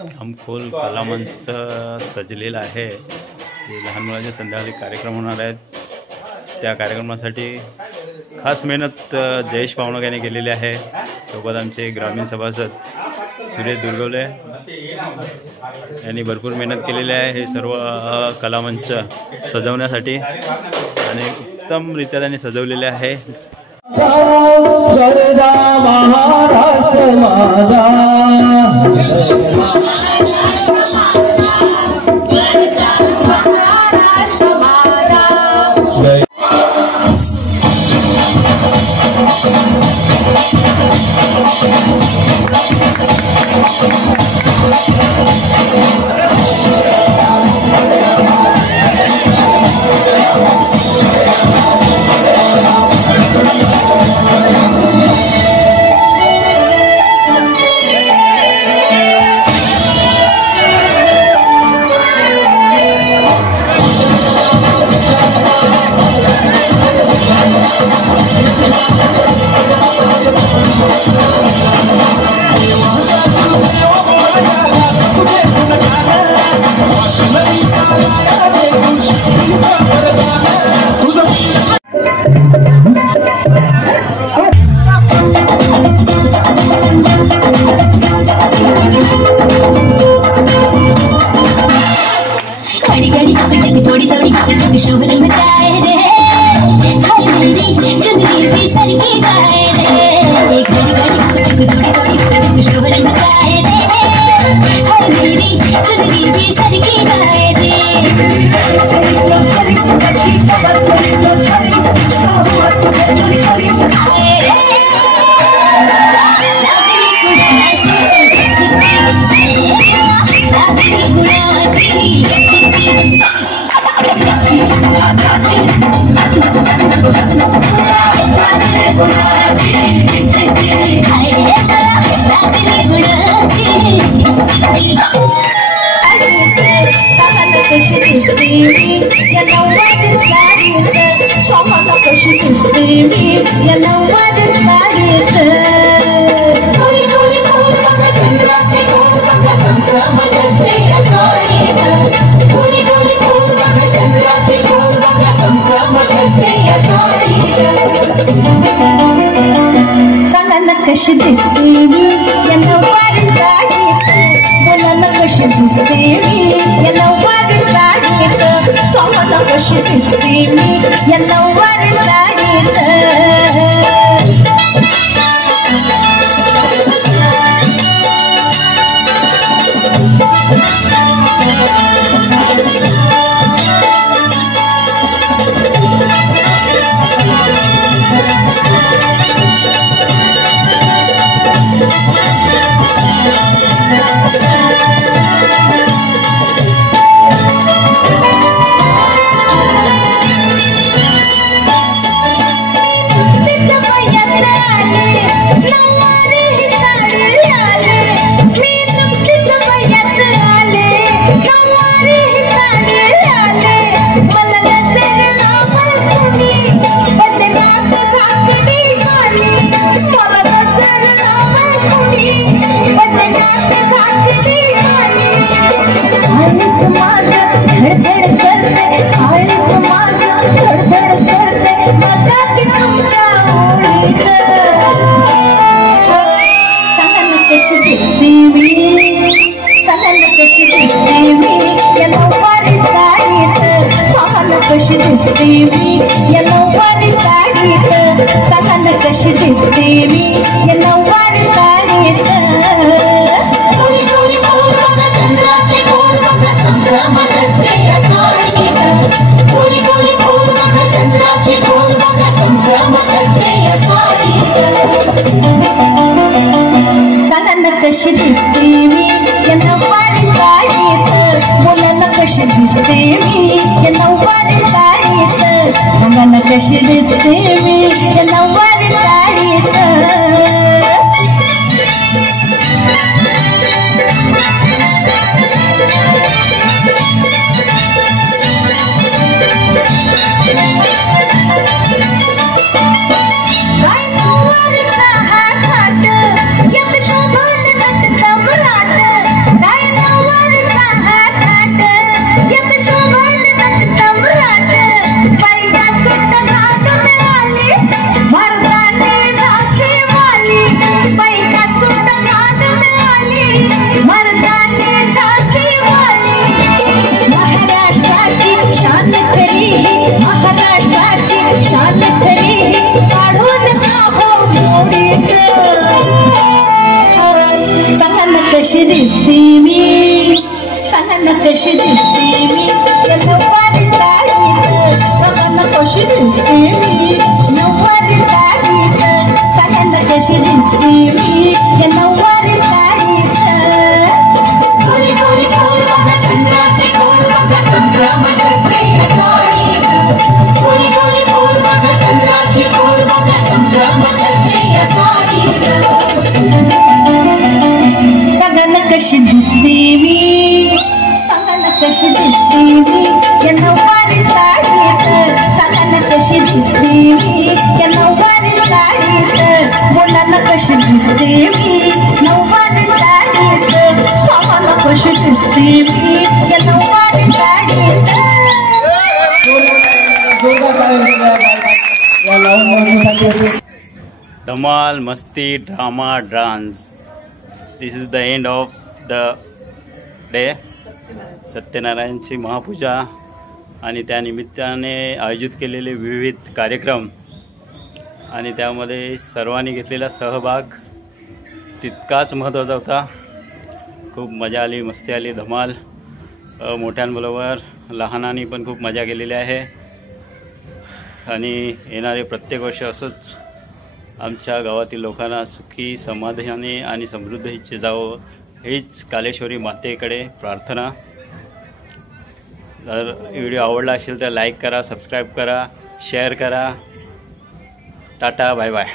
हमखोल कलामंच सजलेला आहे। ते लहान मुलांचे संध्याकाळी कार्यक्रम होणार आहेत। त्या कार्यक्रमासाठी खास मेहनत जयेश पावणक यांनी केलेली आहे। सोबत आमचे ग्रामीण सभासद सुरेश दुर्गवले यांनी भरपूर मेहनत केलेली आहे हे सर्व कलामंच सजवण्यासाठी आणि उत्तमरित्या त्यांनी सजवलेले आहे। कशी दिसते मी या नऊवारी साडीत, मुलांना कशी दिसते मी या नऊवारी साडीत, स्वामाला कशी दिसते मी या नऊवारी साडीत। कशी दिसते मी या नऊवारी साडीत, मुलांना कशी दिसते मी या नऊवारी साडीत, मुलांना कशी दिसते मी या नऊवारी साडीत। दिसते मी नऊवारी साडीत सगळ्यांना कशी दिसते मी या नऊवारी साडीत गोरी गोरी गोल बघा चंद्राची गोल बघा चंद्रामध्ये या साडीत गोरी गोरी गोल बघा चंद्राची गोल बघा चंद्रामध्ये या साडीत सगळ्यांना कशी दिसते मी सगळ्यांना कशी दिसते मी या नऊवारी साडीत सगळ्यांना कशी दिसते मी या नऊवारी साडीत मुलांना कशी दिसते मी नऊवारी साडीत स्वामाला कशी दिसते मी या नऊवारी साडीत धमाल मस्ती drama dance. This is the end of the day. सत्यनारायणची महापूजा आणि त्या निमित्ताने आयोजित केलेले विविध कार्यक्रम आणि त्यामध्ये सर्वांनी घेतलेला सहभाग तितकाच महत्त्वाचा होता. खूप मजा आली, मस्ती आली, धमाल. मोठ्यांबरोबर लहानांनी पण खूप मजा केलेली आहे आणि येणारे प्रत्येक वर्ष असंच आमच्या गावातील लोकांना सुखी समाधानी आणि समृद्धीचे जावं हीच कालेश्वरी मातेकडे प्रार्थना. जर व्हिडिओ आवडला असेल तर लाईक करा, सबस्क्राईब करा, शेअर करा. Tata, bye bye.